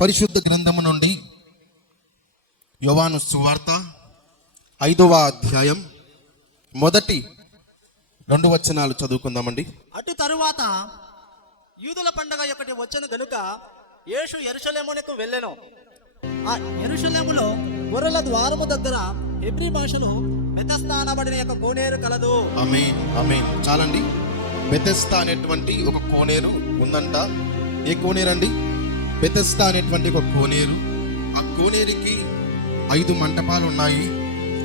పరిశుద్ధ గ్రంథము నుండి యోహాను సువార్త 5వ అధ్యాయం మొదటి 2 వచనాలు చదువుకుందామండి. అటు తరువాత యూదుల పండగ ఒకటి వచ్చెను గనుక యేసు యెరూషలేమునకు వెళ్ళెను. ఆ యెరూషలేములో గొర్రెల ద్వారము దగ్గర హెబ్రీ భాషలో బెతెస్దా అనబడిన ఒక కోనేరు కలదు. ఆమేన్, ఆమేన్. చాలండి. బెతెస్దా అనేటువంటి ఒక కోనేరు ఉందంట. ఏ కోనేరు అండి? బెతెస్దా అనేటువంటి ఒక కోనేరు. ఆ కోనేరుకి 5 మంటపాలు ఉన్నాయి.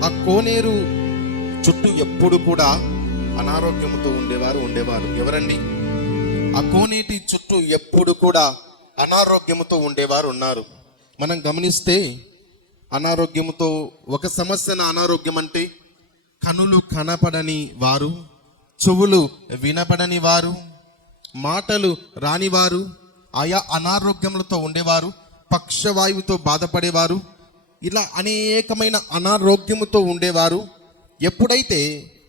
ఆ కోనేరు చుట్టూ ఎప్పుడు కూడా అనారోగ్యంతో ఉండేవారు. ఎవరండి? ఆ కోనేటి చుట్టూ ఎప్పుడు కూడా అనారోగ్యంతో ఉండేవారు ఉన్నారు. మనం గమనిస్తే అనారోగ్యంతో ఒక సమస్య అనారోగ్యం అంటే కనులు కనపడని వారు, చెవులు వినపడని వారు, మాటలు రానివారు, ఆయా అనారోగ్యములతో ఉండేవారు, పక్షవాయువుతో బాధపడేవారు, ఇలా అనేకమైన అనారోగ్యముతో ఉండేవారు. ఎప్పుడైతే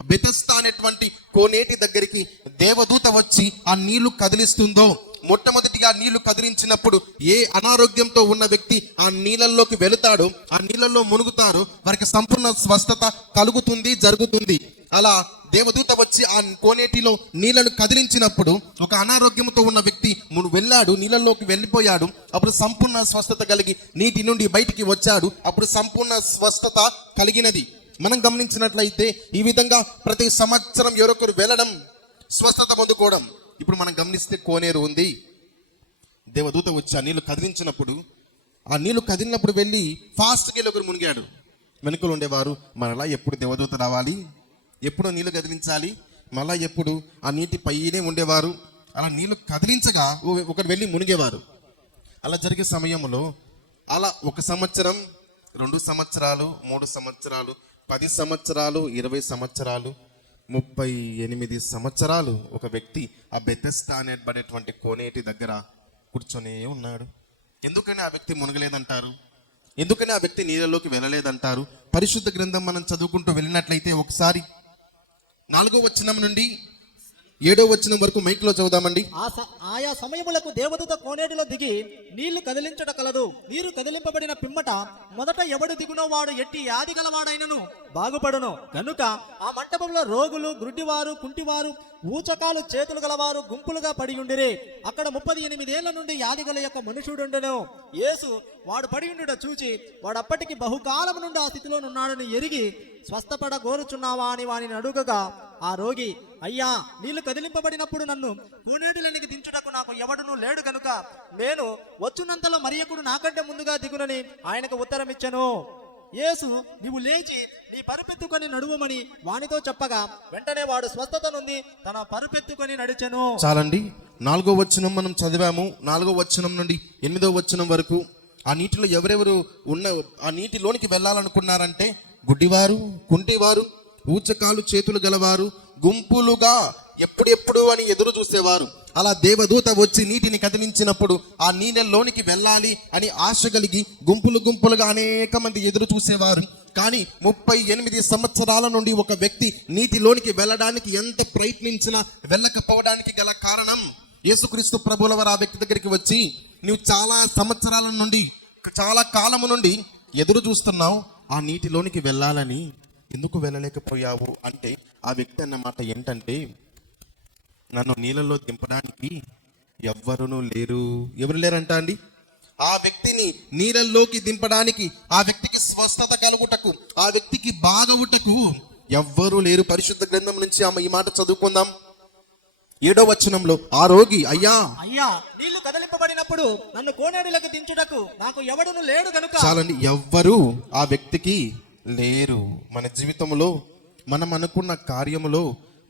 బెతెస్దా అనేటువంటి కోనేటి దగ్గరికి దేవదూత వచ్చి ఆ నీళ్లు కదిలిస్తుందో, మొట్టమొదటిగా నీళ్లు కదిలించినప్పుడు ఏ అనారోగ్యంతో ఉన్న వ్యక్తి ఆ నీళ్ళల్లోకి వెళుతాడో, ఆ నీళ్ళల్లో మునుగుతారో వారికి సంపూర్ణ స్వస్థత కలుగుతుంది, జరుగుతుంది. అలా దేవదూత వచ్చి ఆ కోనేటిలో నీళ్లను కదిలించినప్పుడు ఒక అనారోగ్యంతో ఉన్న వ్యక్తి వెళ్ళాడు, నీళ్ళల్లోకి వెళ్ళిపోయాడు. అప్పుడు సంపూర్ణ స్వస్థత కలిగి నీటి నుండి బయటికి వచ్చాడు. అప్పుడు సంపూర్ణ స్వస్థత కలిగినది. మనం గమనించినట్లయితే ఈ విధంగా ప్రతి సంవత్సరం ఎవరొకరు వెళ్ళడం, స్వస్థత పొందుకోవడం. ఇప్పుడు మనం గమనిస్తే కోనేరు ఉంది. దేవదూత వచ్చి ఆ నీళ్లు కదిలించినప్పుడు, ఆ నీళ్లు కదిలినప్పుడు వెళ్ళి ఫాస్ట్గా ఒకరు మునిగాడు. వెనుకలు ఉండేవారు మరలా ఎప్పుడు దేవదూత రావాలి, ఎప్పుడు నీళ్లు కదిలించాలి, మళ్ళా ఎప్పుడు ఆ నీటి పైనే ఉండేవారు. అలా నీళ్లు కదిలించగా ఒకరు వెళ్ళి మునిగేవారు. అలా జరిగే సమయంలో అలా 1 సంవత్సరం, 2 సంవత్సరాలు, 3 సంవత్సరాలు, 10 సంవత్సరాలు, 20 సంవత్సరాలు, 38 సంవత్సరాలు ఒక వ్యక్తి ఆ బెతెస్దా అనేటువంటి కోనేటి దగ్గర కూర్చొనే ఉన్నాడు. ఎందుకని ఆ వ్యక్తి మునగలేదంటారు? ఎందుకని ఆ వ్యక్తి నీళ్ళలోకి వెళ్ళలేదంటారు? పరిశుద్ధ గ్రంథం మనం చదువుకుంటూ వెళ్ళినట్లయితే ఒకసారి 4వ వచనం నుండి 7వ వచనం వరకు మైక్లో చదువుదామండి. ఆయా సమయములకు దేవదూత కోనేటిలో దిగి నీళ్లు కదిలించట కలదు. నీరు కదిలింపబడిన పిమ్మట మొదట ఎవడు దిగునో వాడు ఎట్టి వ్యాధి గలవాడైనను బాగుపడును. కనుక ఆ మంటపంలో రోగులు, గ్రుడ్డివారు, కుంటివారు, ఊచకాలు చేతులు గలవారు గుంపులుగా పడి ఉండిరి. అక్కడ 38 ఏళ్ల నుండి వ్యాధి గల యొక్క మనుషుడుండెను. యేసు వాడు పడి ఉండుట చూచి వాడు అప్పటికి బహుకాలం నుండి ఆ స్థితిలో ఉన్నాడని ఎరిగి స్వస్థపడ కోరుచున్నావా అని వానిని అడుగగా, ఆ రోగి, అయ్యా, నీళ్లు కదిలింపబడినప్పుడు నన్ను కోనేటిలోనికి దించుటకు నాకు ఎవడునూ లేడు గనుక నేను వచ్చున్నంతలో మరియకుడు నాకంటే ముందుగా దిగునని ఆయనకు ఉత్తరమిచ్చెను. యేసు, నీవు లేచి నీ పరుపెత్తుకొని నడువమని వానితో చెప్పగా వెంటనే వాడు స్వస్థత నుండి తన పరుపెత్తుకొని నడిచెను. చాలండి. 4వ వచనం మనం చదివాము. 4వ వచనం నుండి 8వ వచనం వరకు ఆ నీటిలో ఎవరెవరు ఆ నీటిలోనికి వెళ్ళాలనుకున్నారంటే గుడ్డివారు, కుంటివారు, ఊచకాలు చేతులు గలవారు గుంపులుగా ఎప్పుడెప్పుడు అని ఎదురు చూసేవారు. అలా దేవదూత వచ్చి నీటిని కదిలించినప్పుడు ఆ నీళ్ళలోనికి వెళ్ళాలి అని ఆశ కలిగి గుంపులుగా అనేక మంది ఎదురు చూసేవారు. కానీ 38 సంవత్సరాల నుండి ఒక వ్యక్తి నీటిలోనికి వెళ్ళడానికి ఎంత ప్రయత్నించినా వెళ్ళకపోవడానికి గల కారణం, యేసుక్రీస్తు ప్రభువుల వారు ఆ వ్యక్తి దగ్గరికి వచ్చి, నువ్వు చాలా సంవత్సరాల నుండి, చాలా కాలము నుండి ఎదురు చూస్తున్నావు, ఆ నీటిలోనికి వెళ్ళాలని ఎందుకు వెళ్ళలేకపోయావు అంటే ఆ వ్యక్తి అన్నమాట ఏంటంటే, నన్ను నీళ్ళలో దింపడానికి ఎవ్వరునూ లేరు. ఎవరు లేరంట అండి? ఆ వ్యక్తిని నీళ్ళల్లోకి దింపడానికి, ఆ వ్యక్తికి స్వస్థత కలుగుటకు, ఆ వ్యక్తికి బాగవుటకు ఎవ్వరూ లేరు. పరిశుద్ధ గ్రంథం నుంచి ఈ మాట చదువుకుందాం. 7వ వచనంలో ఆ రోగి, అయ్యా, నీళ్లు కదిలింపబడినప్పుడు నన్ను కోనేటిలోకి దించుటకు నాకు ఎవడును లేడు గనుక. చాలండి, ఎవ్వరు ఆ వ్యక్తికి లేరు. మన జీవితంలో మనం అనుకున్న కార్యములో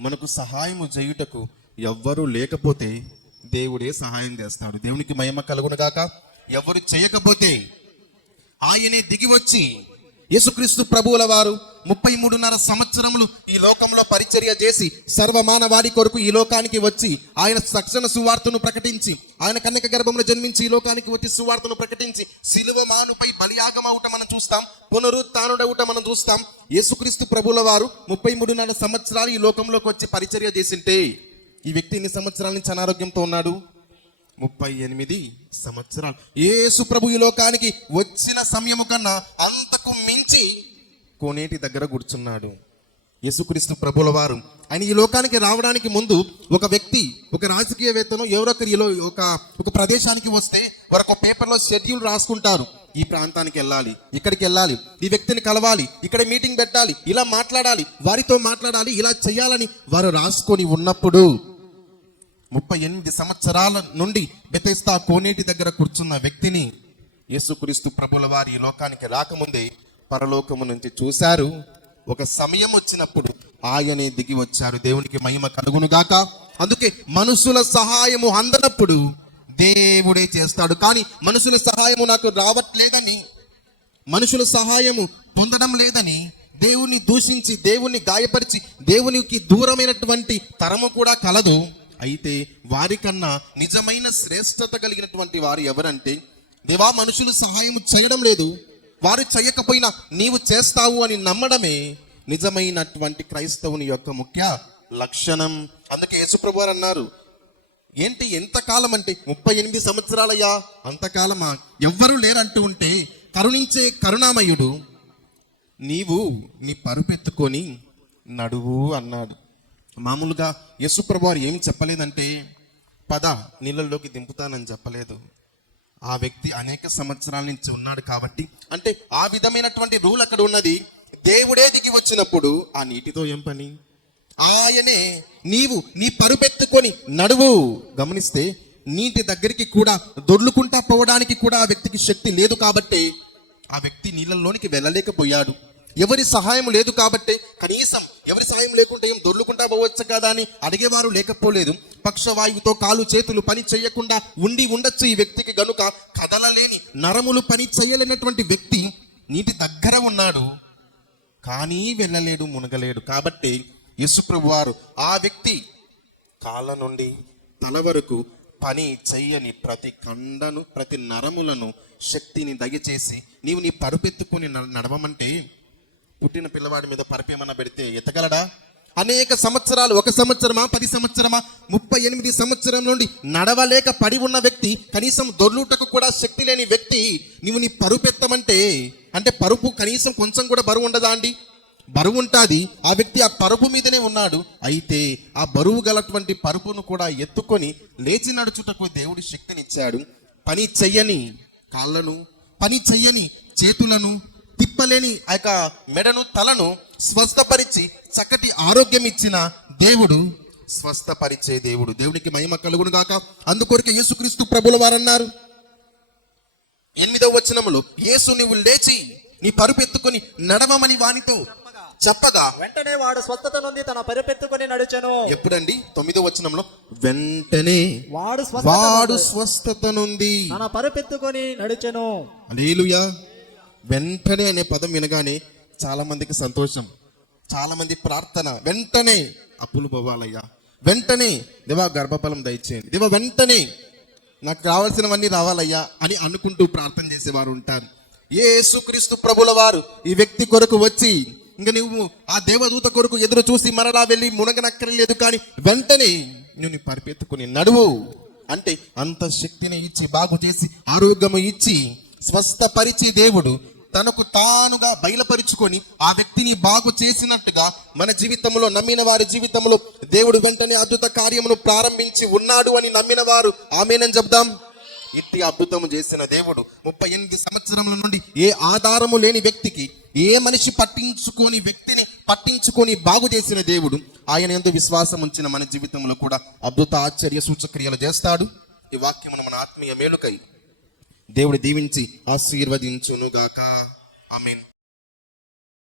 మనకు సహాయము చేయుటకు ఎవ్వరూ లేకపోతే దేవుడే సహాయం చేస్తాడు. దేవునికి మహిమ కలుగును గాక. ఎవరు చేయకపోతే ఆయనే దిగి వచ్చి, యేసుక్రీస్తు ప్రభువుల వారు 33.5 సంవత్సరములు ఈ లోకంలో పరిచర్య చేసి సర్వమానవాడి కొరకు ఈ లోకానికి వచ్చి ఆయన రక్షణ సువార్తను ప్రకటించి, ఆయన కన్యక గర్భంలో జన్మించి ఈ లోకానికి వచ్చి సువార్తను ప్రకటించి సిలువ మానుపై బలియాగం అవుట మనం చూస్తాం, పునరుత్థానుడవుట మనం చూస్తాం. యేసుక్రీస్తు ప్రభువుల వారు 33.5 సంవత్సరాలు ఈ లోకంలోకి వచ్చి పరిచర్య చేసింటే ఈ వ్యక్తి ఎన్ని సంవత్సరాల నుంచి అనారోగ్యంతో ఉన్నాడు? 38 సంవత్సరాలు. యేసు ప్రభు ఈ లోకానికి వచ్చిన సమయము కన్నా అంతకు మించి కోనేటి దగ్గర కూర్చున్నాడు. యేసుక్రీస్తు ప్రభుల వారు ఆయన ఈ లోకానికి రావడానికి ముందు ఒక వ్యక్తి, ఒక రాజకీయవేత్తను ఎవరొకరిలో ఒక ప్రదేశానికి వస్తే వారు ఒక పేపర్లో షెడ్యూల్ రాసుకుంటారు. ఈ ప్రాంతానికి వెళ్ళాలి, ఇక్కడికి వెళ్ళాలి, ఈ వ్యక్తిని కలవాలి, ఇక్కడ మీటింగ్ పెట్టాలి, ఇలా మాట్లాడాలి, వారితో మాట్లాడాలి, ఇలా చేయాలని వారు రాసుకొని ఉన్నప్పుడు 38 సంవత్సరాల నుండి బెతెస్దా కోనేటి దగ్గర కూర్చున్న వ్యక్తిని యేసుక్రీస్తు ప్రభుల వారి ఈ లోకానికి రాకముందే పరలోకము నుంచి చూశారు. ఒక సమయం వచ్చినప్పుడు ఆయనే దిగి వచ్చారు. దేవునికి మహిమ కలుగును గాక. అందుకే మనుషుల సహాయము అందనప్పుడు దేవుడే చేస్తాడు. కానీ మనుషుల సహాయము నాకు రావట్లేదని, మనుషుల సహాయము పొందడం లేదని దేవుని దూషించి, దేవుని గాయపరిచి, దేవునికి దూరమైనటువంటి తరము కూడా కలదు. అయితే వారికన్నా నిజమైన శ్రేష్టత కలిగినటువంటి వారు ఎవరంటే, దేవా మనుషులు సహాయం చేయడం లేదు, వారు చేయకపోయినా నీవు చేస్తావు అని నమ్మడమే నిజమైనటువంటి క్రైస్తవుని యొక్క ముఖ్య లక్షణం. అందుకే యేసుప్రభు వారు అన్నారు, ఏంటి ఎంతకాలం అంటే 38 సంవత్సరాలయ్యా, అంతకాలమా? ఎవ్వరూ లేరంటూ ఉంటే కరుణించే కరుణామయుడు నీవు నీ పరుపెత్తుకొని నడువు అన్నాడు. మామూలుగా యేసుప్రభు వారు ఏమి చెప్పలేదంటే పద నీళ్ళల్లోకి దింపుతానని చెప్పలేదు. ఆ వ్యక్తి అనేక సంవత్సరాల నుంచి ఉన్నాడు కాబట్టి, అంటే ఆ విధమైనటువంటి రూల్ అక్కడ ఉన్నది. దేవుడే దిగి వచ్చినప్పుడు ఆ నీటితో ఏం పని? ఆయనే నీవు నీ పరుపెత్తుకొని నడువు. గమనిస్తే నీటి దగ్గరికి కూడా దొర్లుకుంటా పోవడానికి కూడా ఆ వ్యక్తికి శక్తి లేదు కాబట్టి ఆ వ్యక్తి నీళ్ళలోనికి వెళ్ళలేకపోయాడు. ఎవరి సహాయం లేదు కాబట్టి, కనీసం ఎవరి సహాయం లేకుంటే ఏం దొర్లుకుంటా పోవచ్చు కదా అని అడిగేవారు లేకపోలేదు. పక్షవాయువుతో కాలు చేతులు పని చేయకుండా ఉండొచ్చు ఈ వ్యక్తికి. గనుక కదలలేని, నరములు పని చేయలేనటువంటి వ్యక్తి నీటి దగ్గర ఉన్నాడు, కానీ వెళ్ళలేడు, మునగలేడు. కాబట్టి యేసుప్రభు వారు ఆ వ్యక్తి కాళ్ళ నుండి తల వరకు పని చెయ్యని ప్రతి కండను, ప్రతి నరములను శక్తిని దయచేసి నీవు నీ పరుపెత్తుకొని నడవమంటే, పుట్టిన పిల్లవాడి మీద పరపేమన్నా పెడితే ఎత్తగలడా? అనేక సంవత్సరాలు, 1 సంవత్సరమా, 10 సంవత్సరమా, 38 సంవత్సరం నుండి నడవలేక పడి ఉన్న వ్యక్తి, కనీసం దొర్లుటకు కూడా శక్తి లేని వ్యక్తి నీవు నీ పరుపెత్తమంటే, అంటే పరుపు కనీసం కొంచెం కూడా బరువు ఉండదా అండి? బరువు ఉంటుంది. ఆ వ్యక్తి ఆ పరుపు మీదనే ఉన్నాడు. అయితే ఆ బరువు గలటువంటి పరుపును కూడా ఎత్తుకొని లేచి నడుచుటకు దేవుడి శక్తినిచ్చాడు. పని చెయ్యని కాళ్ళను, పని చెయ్యని చేతులను, తిప్పలేని ఆ యొక్క మెడను, తలను స్వస్థపరిచి చక్కటి ఆరోగ్యం ఇచ్చిన దేవుడు, స్వస్థపరిచే దేవుడు. దేవునికి మహిమ కలుగును గాక. అందుకొరకు యేసుక్రీస్తు ప్రభుల వారు అన్నారు 8వ వచనములో, యేసు నీవు లేచి నీ పరుపెత్తుకొని నడవమని వానితో చెప్పగా వెంటనే వాడు స్వస్థత నుండి తన పరుపెత్తుకొని నడిచెను. ఎప్పుడండి? 9వ వచనంలో, వెంటనే వాడు స్వస్థత నుండి తన పరుపెత్తుకొని నడిచెను. హల్లెలూయా. వెంటనే అనే పదం వినగానే చాలా మందికి సంతోషం, చాలా మంది ప్రార్థన, వెంటనే అప్పులు పోవాలయ్యా, వెంటనే దేవా గర్భఫలం దయచేయండి, దేవా వెంటనే నాకు రావాల్సినవన్నీ రావాలయ్యా అని అనుకుంటూ ప్రార్థన చేసేవారు ఉంటారు. యేసుక్రీస్తు ప్రభుల వారు ఈ వ్యక్తి కొరకు వచ్చి, ఇంక నువ్వు ఆ దేవదూత కొరకు ఎదురు చూసి మరలా వెళ్ళి మునగనక్కర్లేదు, కానీ వెంటనే నువ్వు పరిపెత్తుకుని నడువు అంటే అంత శక్తిని ఇచ్చి, బాగు చేసి, ఆరోగ్యము ఇచ్చి, స్వస్థపరిచి దేవుడు తనకు తానుగా బయలుపరుచుకొని ఆ వ్యక్తిని బాగు చేసినట్టుగా మన జీవితంలో, నమ్మిన వారి జీవితంలో దేవుడు వెంటనే అద్భుత కార్యమును ప్రారంభించి ఉన్నాడు అని నమ్మిన వారు ఆమేనని చెప్దాం. ఇట్టి అద్భుతము చేసిన దేవుడు 38 సంవత్సరముల నుండి ఏ ఆధారము లేని వ్యక్తికి, ఏ మనిషి పట్టించుకొని వ్యక్తిని పట్టించుకొని బాగు చేసిన దేవుడు, ఆయన యందు విశ్వాసం ఉంచిన మన జీవితంలో కూడా అద్భుత ఆశ్చర్య సూచక్రియలు చేస్తాడు. ఈ వాక్యమును మన ఆత్మీయ మేలుకై దేవుడు దీవించి ఆశీర్వదించునుగాక. ఆమేన్.